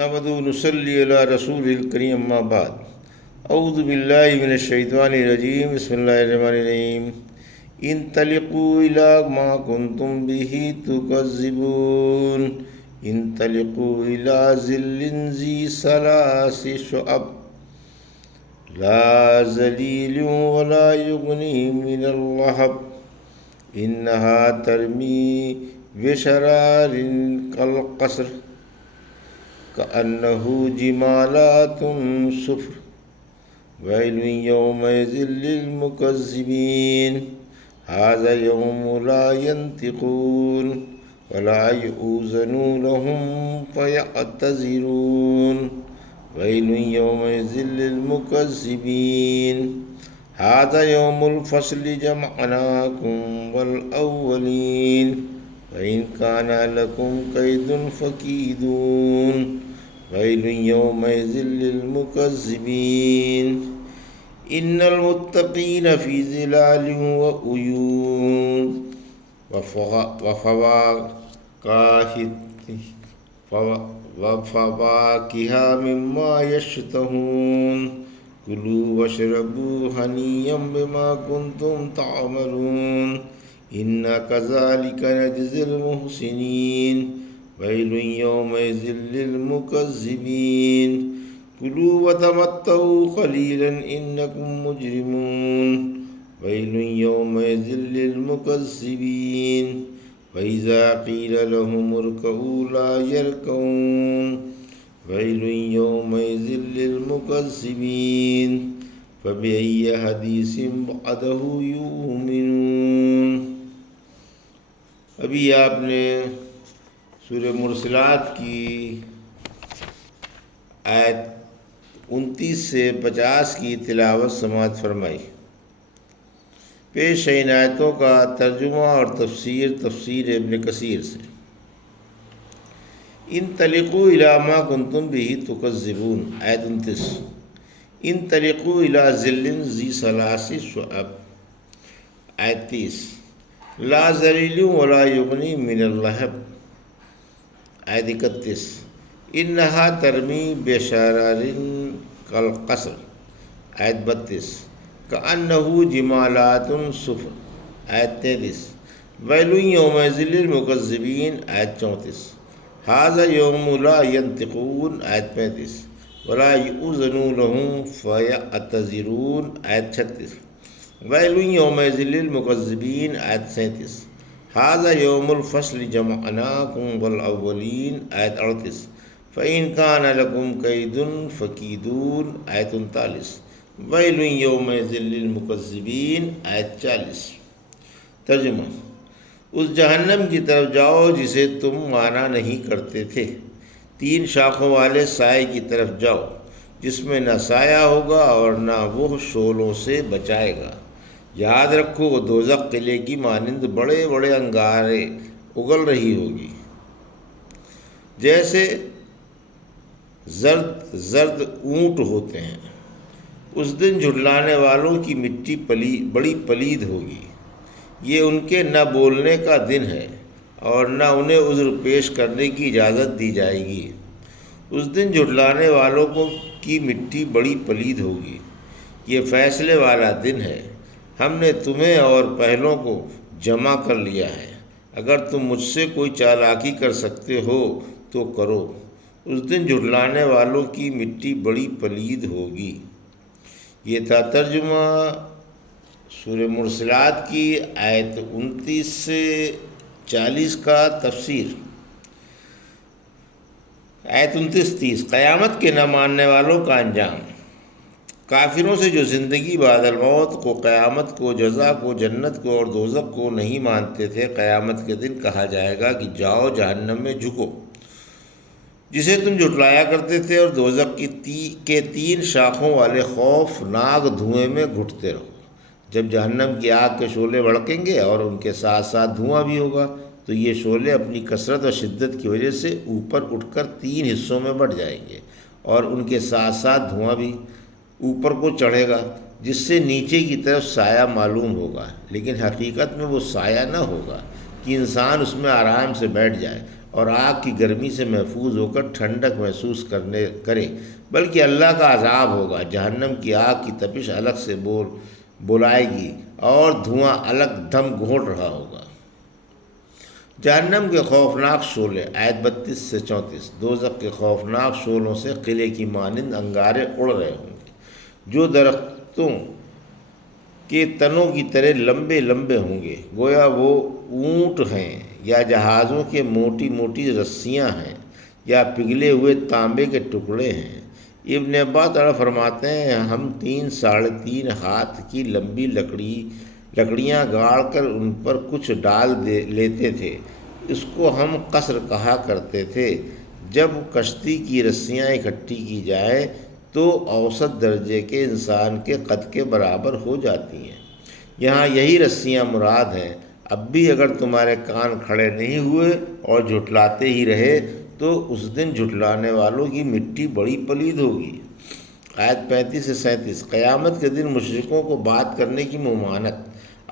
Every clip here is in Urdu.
نحمدہ و نصلی علی رسول الکریم اما بعد اعوذ باللہ من الشیطان الرجیم بسم اللہ الرحمن الرحیم انطلقوا الی ما کنتم بہ تکذبون انطلقوا الی ظل ذی ثلاث شعب لا ذلیل ولا یغنی من اللہب انہا ترمی بشرار کالقصر كأنه جمالات صفر ويل يومئذ للمكذبين هذا يوم لا ينطقون ولا يؤذن لهم فيعتذرون ويل يومئذ للمكذبين هذا يوم الفصل جمعناكم والأولين وإن كان لكم كيد فكيدون ويل يومئذ للمكذبين إن المتقين في ظلال وعيون وفواكه مما يشتهون كلوا واشربوا هنيئا بما كنتم تعملون إنا كذلك نجزي المحسنين ويل يومئذ للمكذبين كلوا وتمتعوا قليلا إنكم مجرمون ويل يومئذ للمكذبين وإذا قيل لهم اركعوا لا يركعون ويل يومئذ للمكذبين فبأي حديث بعده يؤمنون۔ ابھی آپ نے سورہ مرسلات کی آیت 29 سے 50 کی تلاوت سماعت فرمائی۔ پیش ہے ان آیتوں کا ترجمہ اور تفسیر ابن کثیر سے۔ انطلقوا الی ما کنتم بہ تکذبون، آیت 29۔ انطلقوا الی ظل ذی ثلاث شعب، آیت 30۔ لا ذلیل ولا یغنی من اللہب، آیت 31۔ انہا ترمی بشرار کالقصر، آیت 32۔ کأنہ جمالات صفر، آیت 33۔ ویل یومئذ للمکذبین، آیت 34۔ ھذا یوم لا ینطقون، آیت 35۔ ولا یؤذن لهم فیعتذرون، آیت 36۔ ویل یومئذ للمکذبین، آیت 37۔ ھذا یوم الفصل جمعناکم والاولین، آیت 38۔ فإن کان لکم کید فکیدون، آیت 39۔ ویل یومئذ للمکذبین، آیت 40۔ ترجمہ: اس جہنم کی طرف جاؤ جسے تم مانا نہیں کرتے تھے، 3 شاخوں والے سائے کی طرف جاؤ جس میں نہ سایہ ہوگا اور نہ وہ شعلوں سے بچائے گا۔ یاد رکھو وہ دوزخ قلعے کی مانند بڑے بڑے انگارے اگل رہی ہوگی، جیسے زرد اونٹ ہوتے ہیں۔ اس دن جھٹلانے والوں کی مٹی بڑی پلید ہوگی۔ یہ ان کے نہ بولنے کا دن ہے اور نہ انہیں عذر پیش کرنے کی اجازت دی جائے گی۔ اس دن جھٹلانے والوں کی مٹی بڑی پلید ہوگی۔ یہ فیصلے والا دن ہے۔ ہم نے تمہیں اور پہلوں کو جمع کر لیا ہے۔ اگر تم مجھ سے کوئی چالاکی کر سکتے ہو تو کرو۔ اس دن جھٹلانے والوں کی مٹی بڑی پلید ہوگی۔ یہ تھا ترجمہ سورہ مرسلات کی آیت 29 سے 40 کا تفسیر۔ آیت 29-30۔ قیامت کے نہ ماننے والوں کا انجام۔ کافروں سے جو زندگی بعد الموت کو، قیامت کو، جزا کو، جنت کو اور دوزخ کو نہیں مانتے تھے، قیامت کے دن کہا جائے گا کہ جاؤ جہنم میں جھکو جسے تم جھٹلایا کرتے تھے، اور دوزخ کے 3 شاخوں والے خوفناک دھوئیں میں گھٹتے رہو۔ جب جہنم کی آگ کے شعلے بھڑکیں گے اور ان کے ساتھ ساتھ دھواں بھی ہوگا تو یہ شعلے اپنی کثرت اور شدت کی وجہ سے اوپر اٹھ کر 3 حصوں میں بٹ جائیں گے، اور ان کے ساتھ ساتھ دھواں بھی اوپر کو چڑھے گا جس سے نیچے کی طرف سایہ معلوم ہوگا، لیکن حقیقت میں وہ سایہ نہ ہوگا کہ انسان اس میں آرام سے بیٹھ جائے، اور آگ کی گرمی سے محفوظ ہو کر ٹھنڈک محسوس کرے، بلکہ اللہ کا عذاب ہوگا۔ جہنم کی آگ کی تپش الگ سے بلائے گی اور دھواں الگ دم گھونٹ رہا ہوگا۔ جہنم کے خوفناک شعلے، آیت 32 سے 34۔ دوزخ کے خوفناک شعلوں سے قلعے کی مانند انگارے اڑ رہے ہوں گے، جو درختوں کے تنوں کی طرح لمبے لمبے ہوں گے، گویا وہ اونٹ ہیں یا جہازوں کے موٹی موٹی رسیاں ہیں یا پگھلے ہوئے تانبے کے ٹکڑے ہیں۔ ابن عباس فرماتے ہیں، ہم 3-3.5 ہاتھ کی لمبی لکڑیاں گاڑ کر ان پر کچھ ڈال لیتے تھے، اس کو ہم قصر کہا کرتے تھے۔ جب کشتی کی رسیاں اکٹھی کی جائیں تو اوسط درجے کے انسان کے قد کے برابر ہو جاتی ہیں۔ یہاں یہی رسیاں مراد ہیں۔ اب بھی اگر تمہارے کان کھڑے نہیں ہوئے اور جھٹلاتے ہی رہے تو اس دن جھٹلانے والوں کی مٹی بڑی پلید ہوگی۔ آیت 35 سے 37۔ قیامت کے دن مشرکوں کو بات کرنے کی ممانعت۔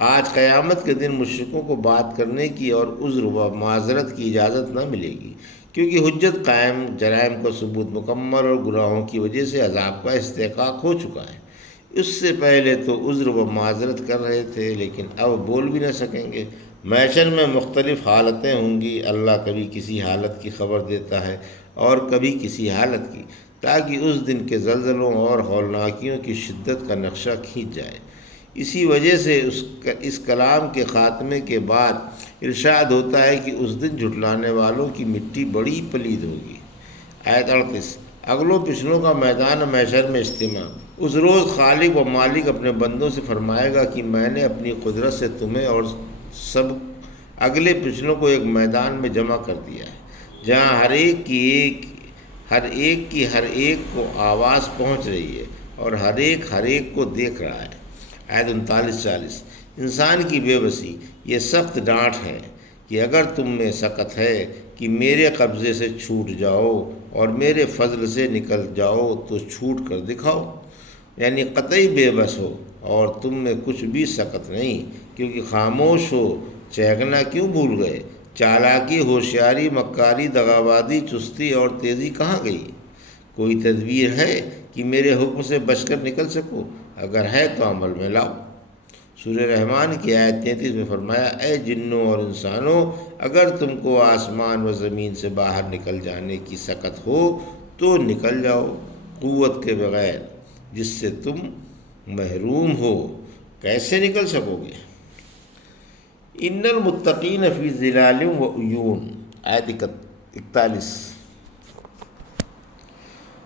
آج قیامت کے دن مشرکوں کو بات کرنے کی اور عذر و معذرت کی اجازت نہ ملے گی، کیونکہ حجت قائم، جرائم کا ثبوت مکمل اور گناہوں کی وجہ سے عذاب کا استحقاق ہو چکا ہے۔ اس سے پہلے تو عذر و معذرت کر رہے تھے، لیکن اب بول بھی نہ سکیں گے۔ محشر میں مختلف حالتیں ہوں گی۔ اللہ کبھی کسی حالت کی خبر دیتا ہے اور کبھی کسی حالت کی، تاکہ اس دن کے زلزلوں اور ہولناکیوں کی شدت کا نقشہ کھینچ جائے۔ اسی وجہ سے اس کلام کے خاتمے کے بعد ارشاد ہوتا ہے کہ اس دن جھٹلانے والوں کی مٹی بڑی پلید ہوگی۔ آیت 38۔ اگلوں پچھلوں کا میدان محشر میں اجتماع۔ اس روز خالق و مالک اپنے بندوں سے فرمائے گا کہ میں نے اپنی قدرت سے تمہیں اور سب اگلے پچھلوں کو ایک میدان میں جمع کر دیا ہے، جہاں ہر ایک کی ہر ایک کو آواز پہنچ رہی ہے اور ہر ایک کو دیکھ رہا ہے۔ آیت 39-40۔ انسان کی بے بسی، یہ سخت ڈانٹ ہے کہ اگر تم میں سکت ہے کہ میرے قبضے سے چھوٹ جاؤ اور میرے فضل سے نکل جاؤ تو چھوٹ کر دکھاؤ، یعنی قطعی بے بس ہو اور تم میں کچھ بھی سکت نہیں، کیونکہ خاموش ہو، چہکنا کیوں بھول گئے؟ چالاکی، ہوشیاری، مکاری، دغابازی، چستی اور تیزی کہاں گئی؟ کوئی تدبیر ہے کہ میرے حکم سے بچ کر نکل سکو؟ اگر ہے تو عمل میں لاؤ۔ سورہ رحمان کی آیت 33 میں فرمایا، اے جنوں اور انسانوں، اگر تم کو آسمان و زمین سے باہر نکل جانے کی سکت ہو تو نکل جاؤ، قوت کے بغیر جس سے تم محروم ہو کیسے نکل سکو گے؟ ان المتقین فی ظلال و عیون، آیت 41۔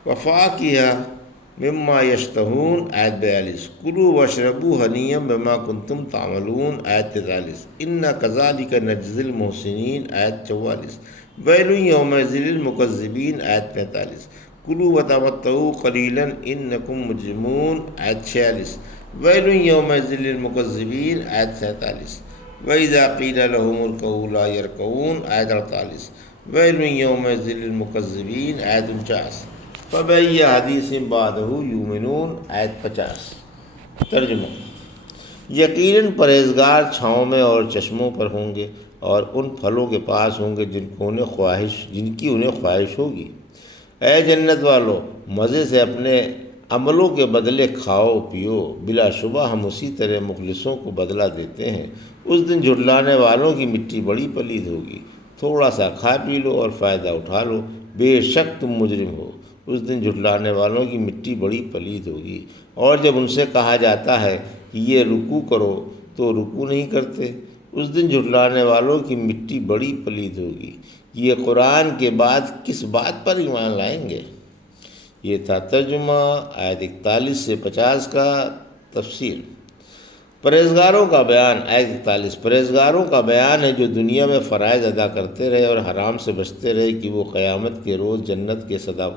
وفاکہہ مما یشتہون، آیت 42۔ کلوا واشربوا ھنیئا بما کنتم تعملون، آیت 43۔ انا کذالک نجزی المحسنین، آیت 44۔ ویل یومئذ للمکذبین، آیت 45۔ کلوا وتمتعوا قلیلا انکم مجرمون، آیت 46۔ ویل یومئذ للمکذبین، آیت 47۔ وَإِذَا قِيلَ لَهُمُ ارْكَعُوا لَا يَرْكَعُونَ، آیت 48۔ وَيْلٌ يَوْمَئِذٍ لِّلْمُكَذِّبِينَ، آیت 49۔ فَبِأَيِّ حَدِيثٍ بَعْدَهُ يُؤْمِنُونَ، آیت 50۔ ترجمہ: یقیناً پرہیزگار چھاؤں میں اور چشموں پر ہوں گے اور ان پھلوں کے پاس ہوں گے جن کی انہیں خواہش ہوگی۔ اے جنت والو، مزے سے اپنے عملوں کے بدلے کھاؤ پیو، بلا شبہ ہم اسی طرح مخلصوں کو بدلہ دیتے ہیں۔ اس دن جھٹلانے والوں کی مٹی بڑی پلید ہوگی۔ تھوڑا سا کھا پی لو اور فائدہ اٹھا لو، بے شک تم مجرم ہو۔ اس دن جھٹلانے والوں کی مٹی بڑی پلید ہوگی، اور جب ان سے کہا جاتا ہے کہ یہ رکوع کرو تو رکوع نہیں کرتے۔ اس دن جھٹلانے والوں کی مٹی بڑی پلید ہوگی۔ یہ قرآن کے بعد کس بات پر ایمان لائیں گے؟ یہ تھا ترجمہ آیت 41 سے 50 کا تفسیر۔ پرہیزگاروں کا بیان، آیت 41۔ پرہیزگاروں کا بیان ہے جو دنیا میں فرائض ادا کرتے رہے اور حرام سے بچتے رہے کہ وہ قیامت کے روز جنت کے سدا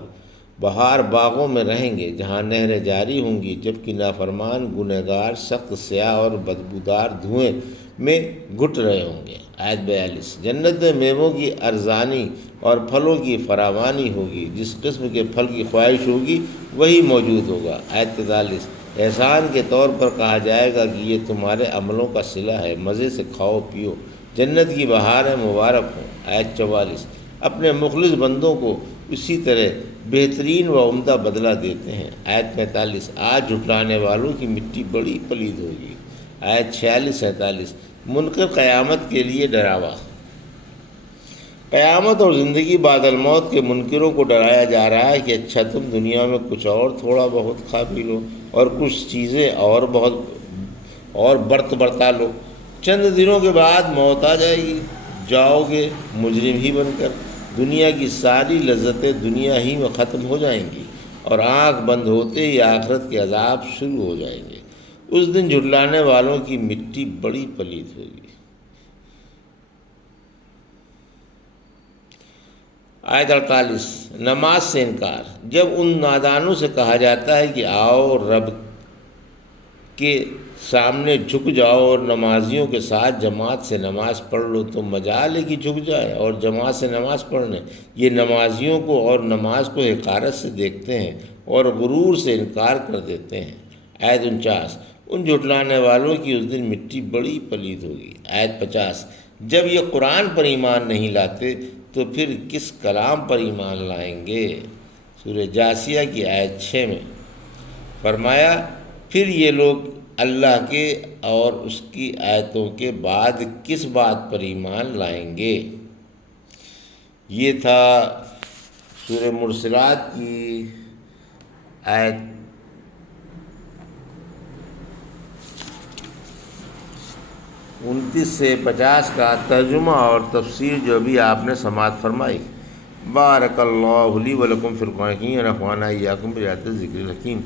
بہار باغوں میں رہیں گے، جہاں نہریں جاری ہوں گی، جبکہ نافرمان گنہگار سخت سیاہ اور بدبودار دھوئیں میں گھٹ رہے ہوں گے۔ آیت 42۔ جنت میں میووں کی ارزانی اور پھلوں کی فراوانی ہوگی، جس قسم کے پھل کی خواہش ہوگی وہی موجود ہوگا۔ آیت 43۔ احسان کے طور پر کہا جائے گا کہ یہ تمہارے عملوں کا صلہ ہے، مزے سے کھاؤ پیو، جنت کی بہاریں مبارک ہوں۔ آیت 44۔ اپنے مخلص بندوں کو اسی طرح بہترین و عمدہ بدلہ دیتے ہیں۔ آیت 45، آج جھٹلانے والوں کی مٹی بڑی پلید ہوگی۔ آیت 46 47، منکر قیامت کے لیے ڈراوا۔ قیامت اور زندگی بعد الموت کے منکروں کو ڈرایا جا رہا ہے کہ اچھا تم دنیا میں کچھ اور تھوڑا بہت کھا پی لو اور کچھ چیزیں اور برتا لو، چند دنوں کے بعد موت آ جائے گی، جاؤ گے مجرم ہی بن کر۔ دنیا کی ساری لذتیں دنیا ہی میں ختم ہو جائیں گی اور آنکھ بند ہوتے ہی آخرت کے عذاب شروع ہو جائیں گے۔ اس دن جھٹلانے والوں کی مٹی بڑی پلید ہوگی۔ آیت 48، نماز سے انکار۔ جب ان نادانوں سے کہا جاتا ہے کہ آؤ رب کے سامنے جھک جاؤ اور نمازیوں کے ساتھ جماعت سے نماز پڑھ لو، تو مجال ہے کہ جھک جائیں اور جماعت سے نماز پڑھنے۔ یہ نمازیوں کو اور نماز کو حقارت سے دیکھتے ہیں اور غرور سے انکار کر دیتے ہیں۔ آیت 49، ان جھٹلانے والوں کی اس دن مٹی بڑی پلید ہوگی۔ آیت 50، جب یہ قرآن پر ایمان نہیں لاتے تو پھر کس کلام پر ایمان لائیں گے؟ سورہ جاثیہ کی آیت 6 میں فرمایا، پھر یہ لوگ اللہ کے اور اس کی آیتوں کے بعد کس بات پر ایمان لائیں گے؟ یہ تھا سورہ مرسلات کی آیت 29 سے 50 کا ترجمہ اور تفسیر جو بھی آپ نے سماعت فرمائی۔ بارک اللہ لی و لکم فی القرآن الحکیم ونفعنی وایاکم بآیات الذکر الحکیم۔